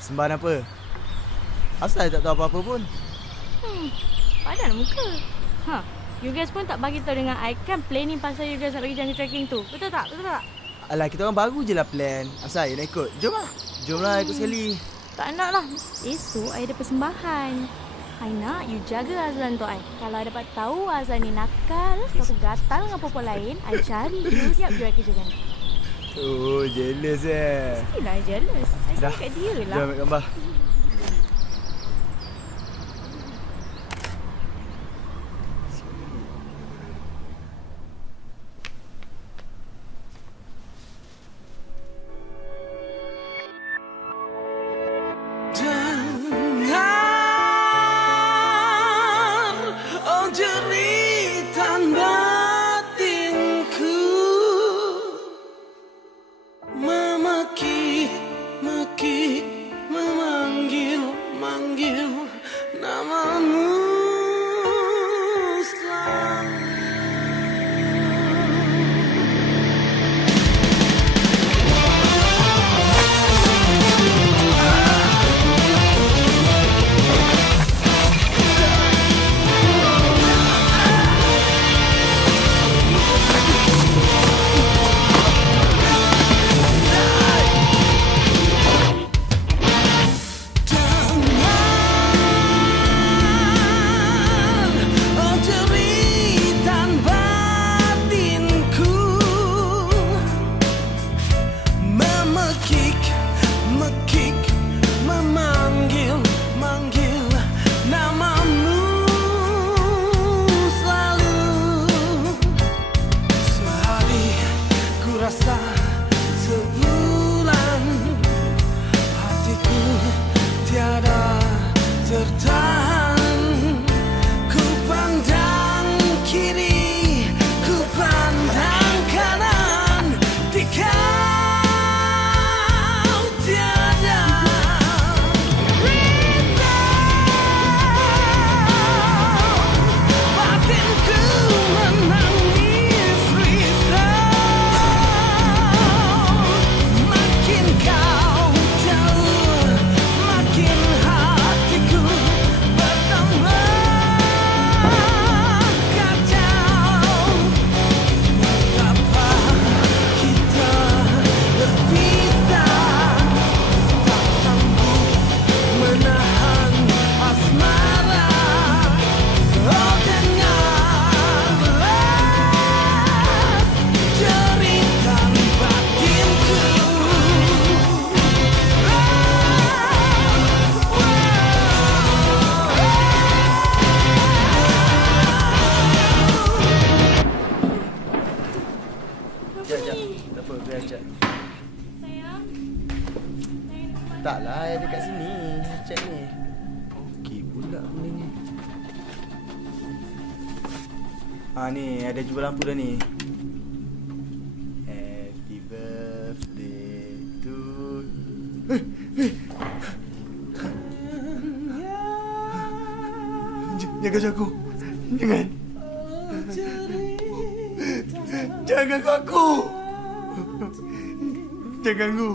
Sembarang apa? Asal tak tahu apa-apa pun. Padan muka. You guys pun tak bagi tahu dengan I kan planning pasal you guys nak pergi jungle trekking tu. Betul tak? Betul tak? Alah, kita orang baru je lah plan. Asal you nak ikut? Jom lah ikut sekali. Tak nak lah. Esok I ada persembahan. I nak you jaga Azlan tu I. Kalau I dapat tahu Azlan ni nakal, aku gatal dengan perempuan lain, I cari you siap you I kerjakan. Oh, jealous Mestilah I jealous. I sayang kat dia lah. Jom ambil gambar. Jeritan batinku memekik, memanggil namamu selalu. Manggil namamu selalu. Sehari ku rasa sebulan, hatiku tiada tertahan. Ku pandang kiri, ku pandang kanan, di kau tiada. Batinku menangis risau. Makin kau jauh, makin hatiku bertambah kacau. Mengapa kita berpisah, tak sanggup menahan asmara. Oh, dengarlah jeritan batinku. Jap. Tak apa, biar chat. Sayang. Taklah, ada kat sini. Chat ni. Okey pula benda ni. Ni ada jumpa lampu dah ni. Happy birthday to Jaga aku. Jangan. Jangan aku. Jangan aku.